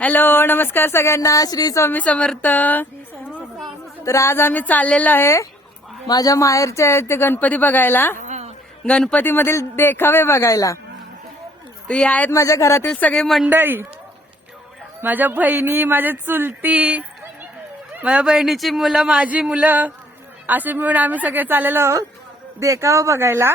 Hello नमस्कार सगळ्यांना. श्री स्वामी समर्थ. तर आज आम्ही चाललेलो आहे माझ्या माहेरचे ते गणपती बघायला. गणपती मधील देखावे बघायला. तर आहेत माझ्या घरातील सगळी मंडळी. माझ्या बहिणी माझ्या चुलती माझ्या बहिणीची मुलं माझी मुलं असे मिळून आम्ही सगळे चाललेलो आहोत. देखावा बघायला.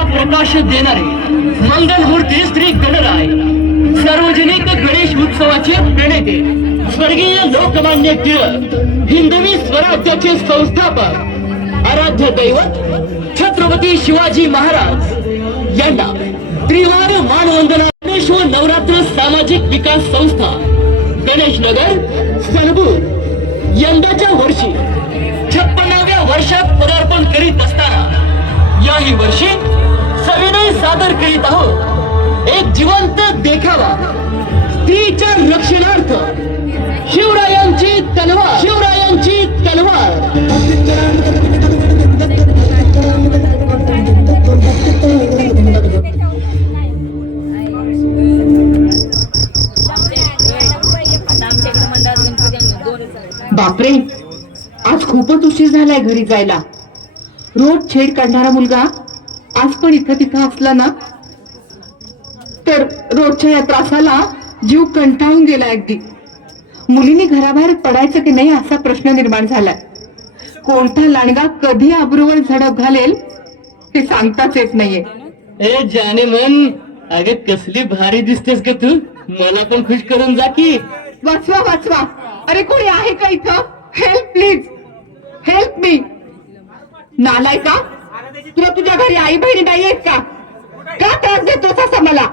प्रकाश देणारे मंगलमूर्ती श्री गणराय. सार्वजनिक गणेश उत्सवाचे प्रणेते स्वर्गीय लोकमान्य टिळक हिंदवी स्वराज्याचे संस्थापक आराध्य दैवत छत्रपती शिवाजी महाराज. यंदा त्रिवार मानवंदना गणेश नवरात्र सामाजिक विकास संस्था गणेश नगर सलबूर यंदाच्या वर्षी छप्पनाव्या वर्षात पदार्पण करीत असताना याही वर्षी सविनय सादर करीत आहोत. एक जिवंत देखावा. स्त्रीच्या रक्षणार्थ शिवरायांची तलवार. शिवरायांची तलवार. बापरे आज खूपच उशीर झालाय घरी जायला. रोज छेड काढणारा मुलगा आज पण इथं तिथं असला ना? तर रोजच्या या त्रासाला जीव कंटाळून गेला अगदी. मुलींनी घराबाहेर पडायचं की नाही असा प्रश्न निर्माण झालाय. कोणता लांडगा कधी आबरूवर झडप घालेल ते सांगताच येत नाहीये. ए जाने मन अगं कसली भारी दिसतेस का तू. मला पण खुश करून जा की. वाचवा वाचवा. अरे कोणी आहे का इथं? हेल्प प्लीज हेल्प मी नालाय का तुला तुझ्या घरी आई बहिणी नाही आहेत का? का त्रास देतोस असा मला?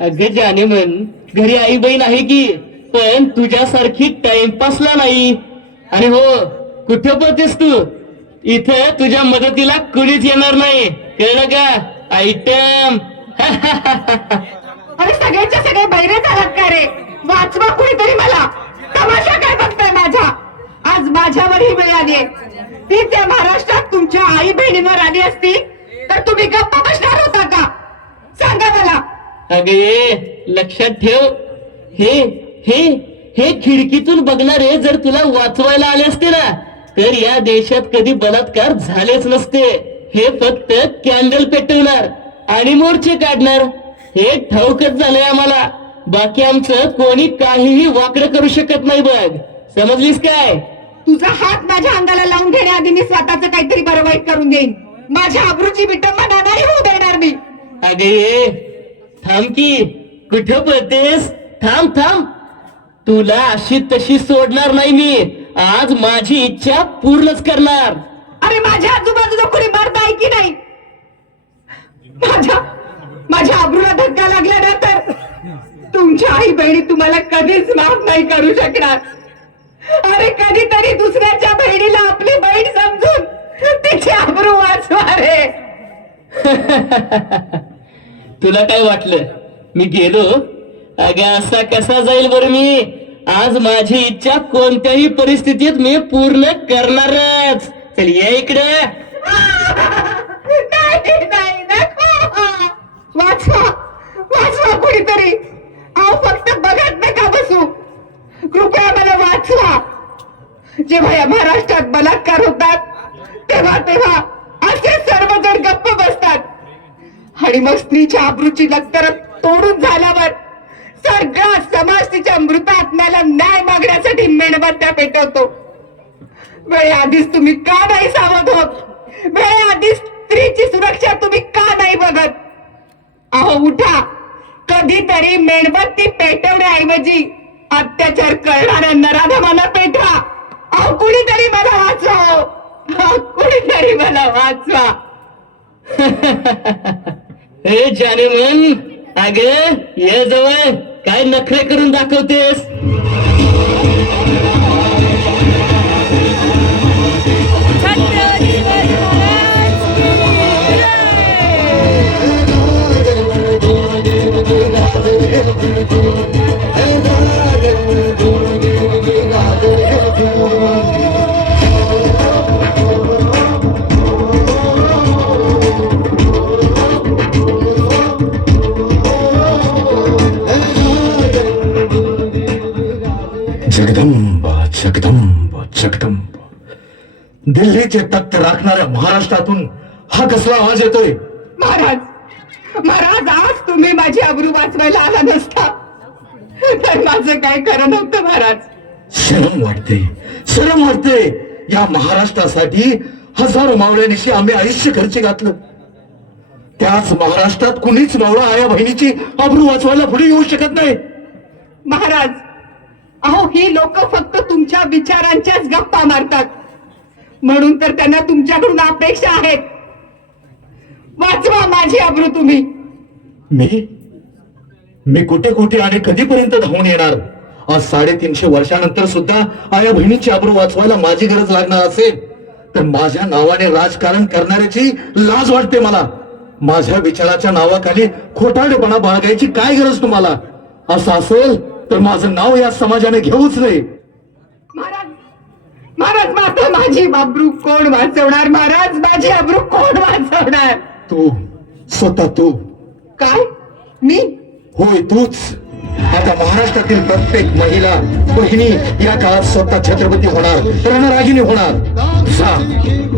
अगं जाने मन घरी आई बहीण आहे की पण तुझ्यासारखी टाइमपासला नाही. आणि हो कुठे पळतेस तू? इथं तुझ्या मदतीला कुणीच येणार नाही. कळलं का? आयटम अरे सगळ्याच्या सगळे बैरे झालात का रे? वाचवा कुणीतरी मला. तमाशा ही वेळ आली ती त्या महाराष्ट्रात तुमच्या आई बहिणीवर आली असती तर तुम्ही गप्प बसणार होता का? सांगा मला. अगे लक्षात ठेव. हे हे हे खिडकीतून बघणारे जर तुला वाचवायला आले असते ना तर या देशात कधी बलात्कार झालेच नसते. हे फक्त कॅन्डल पेटवणार आणि मोर्चे काढणार. हे ठाऊकच झालंय आम्हाला. बाकी आमचं कोणी काहीही वाकडं करू शकत नाही बघ. समजलीस काय? तुझा हात माझ्या अंगाला लावून घेण्याआधी मी स्वतःच काहीतरी बरं वाईट करून देईन. माझ्या आबरूची विटंबना नाही होऊ देणार मी. अगे थांब की कुठं पळतेस? थांब थांब. तुला अशी तशी सोडणार नाही मी. आज माझी इच्छा पूर्णच करणार. अरे माझ्या आजूबाजूला कोणी मरत आहे की नाही? माझ्या माझ्या आबरूला धक्का लागला ना तर तुमच्या आई बहिणी तुम्हाला कधीच माफ नाही करू शकणार. अरे कधीतरी दुसऱ्याच्या बहिणीला आपली बहीण समजून तिची आबरू वाचवा रे. तुला काय वाटलं? मी गेलो? अगं असा कसा जाईल बरं मी? आज माझी इच्छा कोणत्याही परिस्थितीत मी पूर्ण करणारच. चल ये इकडे नाही नाही नको वाचवा वाचवा कुणीतरी अहो फक्त बघत नका बसू कृपया मला वाचवा जेव्हा या महाराष्ट्रात बलात्कार होतात तेव्हा तेव्हा असे सर्वजण गप्प बसतात आणि मग स्त्रीच्या आबरूची तोडून झाल्यावर सगळा समाज तिच्या मृत आत्म्याला न्याय मागण्यासाठी मेणबत्त्या पेटवतो. वेळेआधीच तुम्ही का नाही सावध होत? वेळेआधीच स्त्रीची सुरक्षा तुम्ही का नाही बघत? अहो उठा. कधीतरी मेणबत्ती पेटवण्याऐवजी अत्याचार करणाऱ्या नराधमाला पेटवा. अहो कुणीतरी मला वाचवा. कुणीतरी मला वाचवा. हे जाने मन अगे ये जवळ काय नखरे करून दाखवतेस? दिल्लीचे तख्त राखणाऱ्या महाराष्ट्रातून हा कसला आवाज येतोय? महाराज महाराज आज तुम्ही माझी अब्रू वाचवायला आला नसता. तर माझं काय खरं नव्हतं महाराज? शरम वाटते शरम वाटते या महाराष्ट्रासाठी हजारो मावळ्यांशी आम्ही आयुष्य खर्ची घातलं. त्याच महाराष्ट्रात कुणीच मावळा आया बहिणीची अब्रू वाचवायला पुढे येऊ शकत नाही. महाराज अहो ही लोक फक्त तुमच्या विचारांच्याच गप्पा मारतात. म्हणून तर त्यांना तुमच्याकडून अपेक्षा आहेत. वाचवा माझी अब्रू तुम्ही. मी? मी कुठे कुठे आणि कधीपर्यंत धावून येणार? आज साडेतीनशे वर्षानंतर सुद्धा आया बहिणीची आबरू वाचवायला माझी गरज लागणार असेल तर माझ्या नावाने राजकारण करणाऱ्याची लाज वाटते मला. माझ्या विचाराच्या नावाखाली खोटारडेपणा बाळगायची काय गरज तुम्हाला? असं असेल तर माझं नाव या समाजाने घेऊच नाही महाराज महाराज माझी अब्रू कोण वाचवणार? महाराज माझी अब्रू कोण वाचवणार? तू स्वतः तू. काय? मी? होय तूच. आता महाराष्ट्रातील प्रत्येक महिला बहिणी या काळात स्वतः छत्रपती होणार रणरागिनी होणार. जा.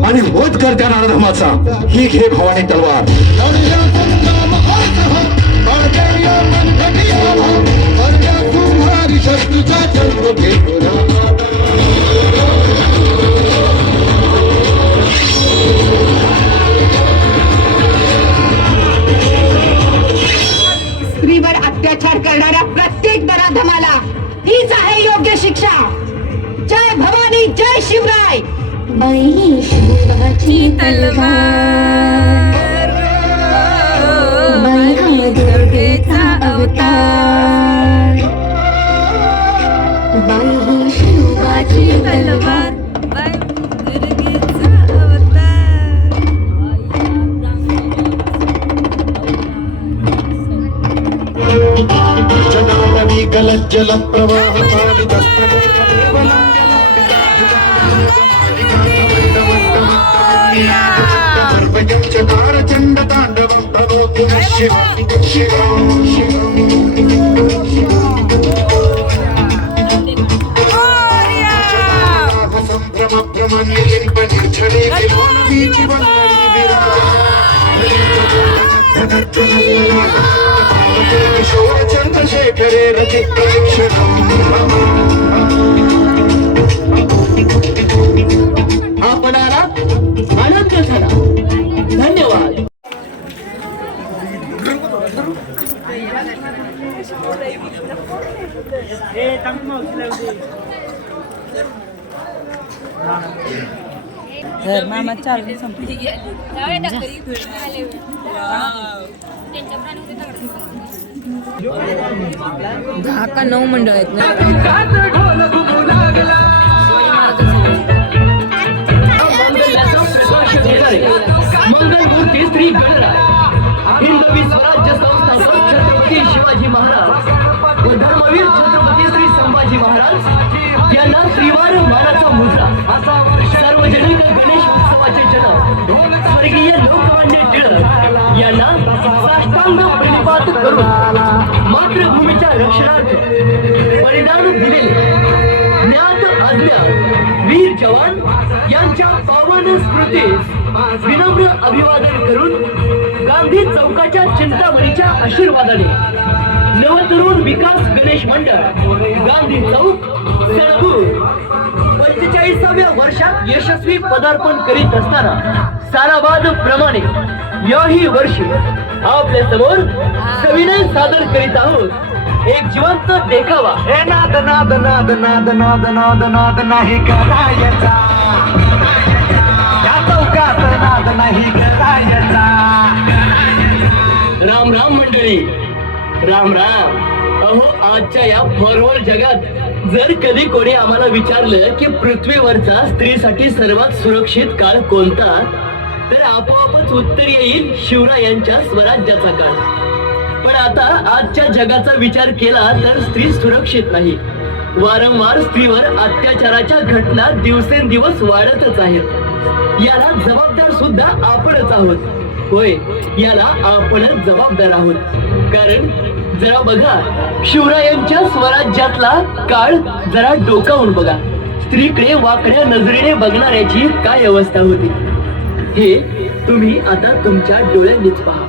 आणि वध कर त्या नरधमाचा. ही घे भवानी तलवार. स्त्रीवर జల ప్రవాహ చండ తాండవం తనోతి శివ శివ సంభ్రమ భ్రమ నిర్ప నిర్చలే चंद्रशेखरे रचित आपणाला आनंद झाला. धन्यवाद. तर मामा चालू संपली दहा का नऊ मंडळ आहेत ना? छत्रपती शिवाजी महाराज व धर्मवीर छत्रपती श्री संभाजी महाराज यांना त्रिवार मानाचा मुद्रा. असा यांना साष्टांग प्रणिपात करून मातृभूमीच्या रक्षणार्थ परिणाम दिलेले ज्ञात अज्ञात वीर जवान यांच्या पावन स्मृतीस विनम्र अभिवादन करून गांधी चौकाच्या चिंतामणीच्या आशीर्वादाने नवतरुण विकास गणेश मंडळ गांधी चौक सणपूर यशस्वी पदार्पण करीत असताना साराबाद प्रमाणे याही वर्षी आपल्यासमोर सविनय सादर करीत आहोत. एक जिवंत देखावा. हे नाद नाद नाद नाद नाद नाद नाद नाही करायचा. या चौकात नाद नाही करायचा. राम राम मंडळी. राम राम. अहो आजच्या या फॉरवर्ड जगात जर कधी कोणी आम्हाला विचारलं की पृथ्वीवरचा स्त्रीसाठी सर्वात सुरक्षित काळ कोणता तर आपोआपच उत्तर येईल शिवरायांच्या स्वराज्याचा काळ. पण आता आजच्या जगाचा विचार केला तर स्त्री सुरक्षित नाही. वारंवार स्त्रीवर अत्याचाराच्या घटना दिवसेंदिवस वाढतच आहेत. याला जबाबदार सुद्धा आपणच आहोत. होय याला आपणच जबाबदार आहोत. कारण जरा बघा शिवरायांच्या स्वराज्यातला काळ जरा डोकावून बघा. स्त्रीकडे वाकड्या नजरेने बघणाऱ्याची काय अवस्था होती? हे तुम्ही आता तुमच्या डोळ्यांनीच पहा.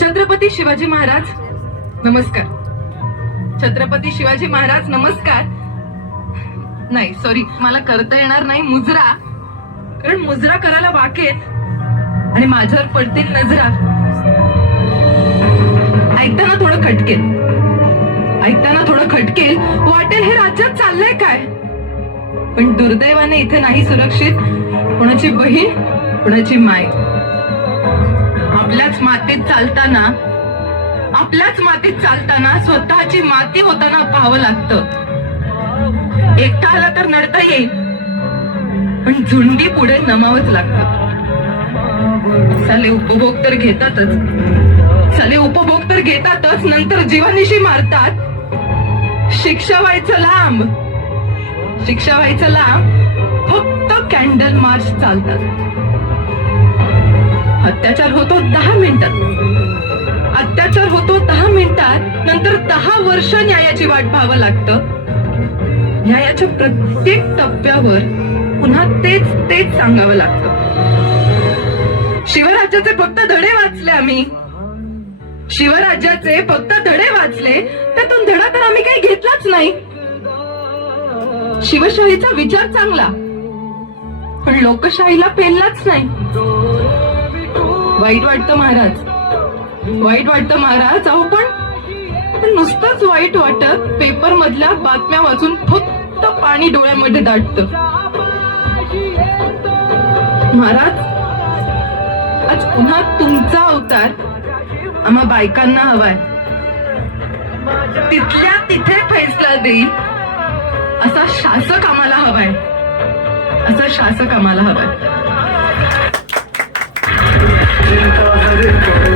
छत्रपती शिवाजी महाराज नमस्कार. छत्रपती शिवाजी महाराज नमस्कार. नाही सॉरी मला करता येणार नाही मुजरा कारण मुजरा करायला वाकेत आणि माझ्यावर पडतील नजरा. ऐकताना थोडं खटकेल. ऐकताना थोडं खटकेल. वाटेल हे राज्यात चाललंय काय? पण दुर्दैवाने इथे नाही सुरक्षित कोणाची बहीण कोणाची माय. आपल्याच मातीत चालताना आपल्याच मातीत चालताना स्वतःची माती होताना पाहावं लागतं. एकटा आला तर नडता येईल पण झुंडी पुढे नमावच लागतं. साले उपभोग तर घेतातच. साले उपभोग तर घेतातच नंतर जीवानिशी मारतात. शिक्षा व्हायचं लांब शिक्षा व्हायचं लांब फक्त कॅन्डल मार्च चालतात. अत्याचार होतो दहा मिनिटात. अत्याचार होतो दहा मिनिटात नंतर दहा वर्ष न्यायाची वाट पाहावं लागतं. न्यायाच्या प्रत्येक टप्प्यावर पुन्हा तेच तेच सांगावं लागतं. शिवराज्याचे फक्त धडे वाचले आम्ही. शिवराज्याचे फक्त धडे वाचले त्यातून धडा तर आम्ही काही घेतलाच नाही. शिवशाहीचा विचार चांगला पण लोकशाहीला पेललाच नाही. वाईट वाटतं महाराज. वाईट वाटतं महाराज अहो पण पण नुसतंच वाईट वाटत. पेपर मधल्या बातम्या वाचून फक्त पाणी डोळ्यामध्ये दाटत. महाराज आज पुन्हा तुमचा अवतार आम्हा बायकांना हवाय. तिथल्या तिथे फैसला देईल असा शासक आम्हाला हवाय. असा शासक आम्हाला हवाय. Thank you.